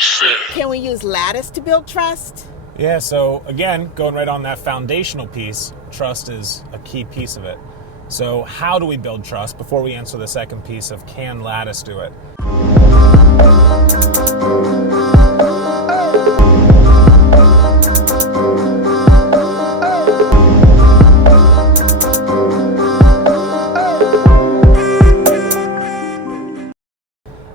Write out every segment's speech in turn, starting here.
Can we use Lattus to build trust? Yeah, so again, going right on that foundational piece, trust is a key piece of it. So how do we build trust before we answer the second piece of can Lattus do it?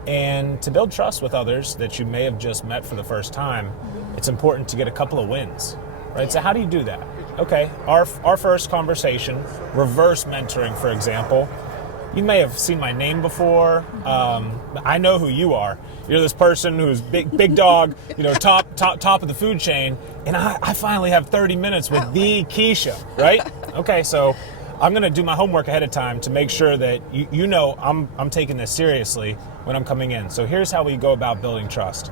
And to build trust with others that you may have just met for the first time, it's important to get a couple of wins, right? So how do you do that? Okay, our first conversation, reverse mentoring, for example. You may have seen my name before. I know who you are. You're this person who's big dog, top of the food chain, and I finally have 30 minutes with the Keisha, right? Okay, so I'm going to do my homework ahead of time to make sure that you know I'm taking this seriously when I'm coming in. So here's how we go about building trust.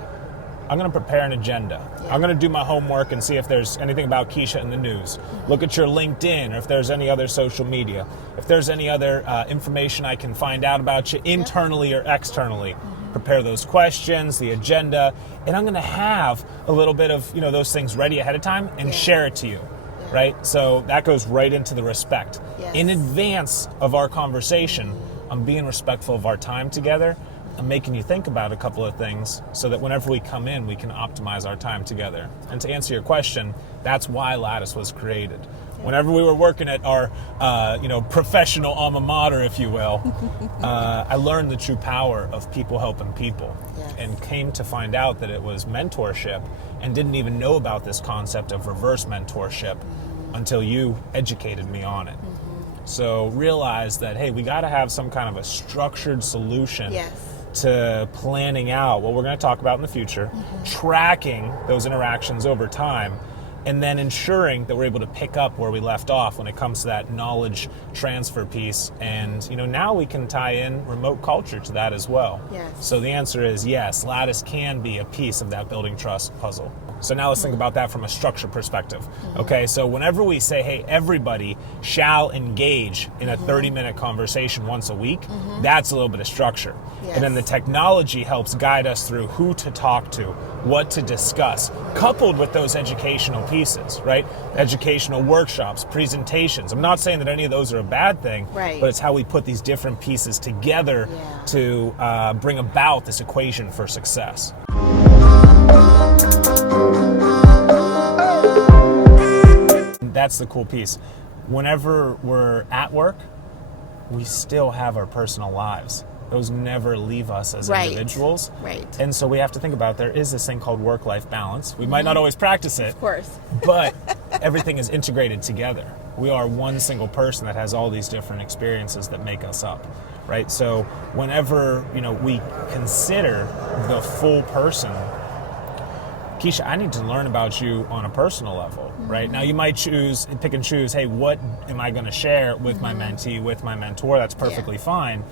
I'm going to prepare an agenda. Yeah. I'm going to do my homework and see if there's anything about Keisha in the news. Look at your LinkedIn, or if there's any other social media. If there's any other information I can find out about you internally or externally. Prepare those questions, the agenda, and I'm going to have a little bit of those things ready ahead of time and share it to you. Right? So that goes right into the respect. Yes. In advance of our conversation, I'm being respectful of our time together. I'm making you think about a couple of things so that whenever we come in, we can optimize our time together. And to answer your question, that's why Lattus was created. Whenever we were working at our professional alma mater, if you will, I learned the true power of people helping people. Yes. And came to find out that it was mentorship, and didn't even know about this concept of reverse mentorship until you educated me on it. So realize that, hey, we got to have some kind of a structured solution to planning out what we're going to talk about in the future, tracking those interactions over time, and then ensuring that we're able to pick up where we left off when it comes to that knowledge transfer piece. And now we can tie in remote culture to that as well. Yes. So the answer is yes, Lattus can be a piece of that building trust puzzle. So now let's think about that from a structure perspective. Okay, so whenever we say, hey, everybody shall engage in a 30-minute conversation once a week, that's a little bit of structure. Yes. And then the technology helps guide us through who to talk to, what to discuss, coupled with those educational pieces, right? Educational workshops, presentations. I'm not saying that any of those are a bad thing, but it's how we put these different pieces together to bring about this equation for success. That's the cool piece. Whenever we're at work, we still have our personal lives. Those never leave us as individuals. Right. And so we have to think about, there is this thing called work-life balance. We might not always practice it. Of course. But everything is integrated together. We are one single person that has all these different experiences that make us up. Right? So whenever, we consider the full person, Keisha, I need to learn about you on a personal level, right? Now you might pick and choose, hey, what am I going to share with my mentee, with my mentor? That's perfectly fine.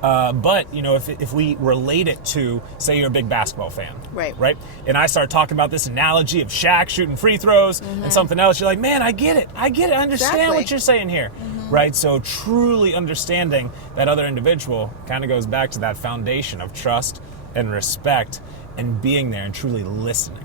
But, if we relate it to, say you're a big basketball fan, right? And I start talking about this analogy of Shaq shooting free throws and something else, you're like, man, I get it. I understand what you're saying here, right? So truly understanding that other individual kind of goes back to that foundation of trust and respect and being there and truly listening.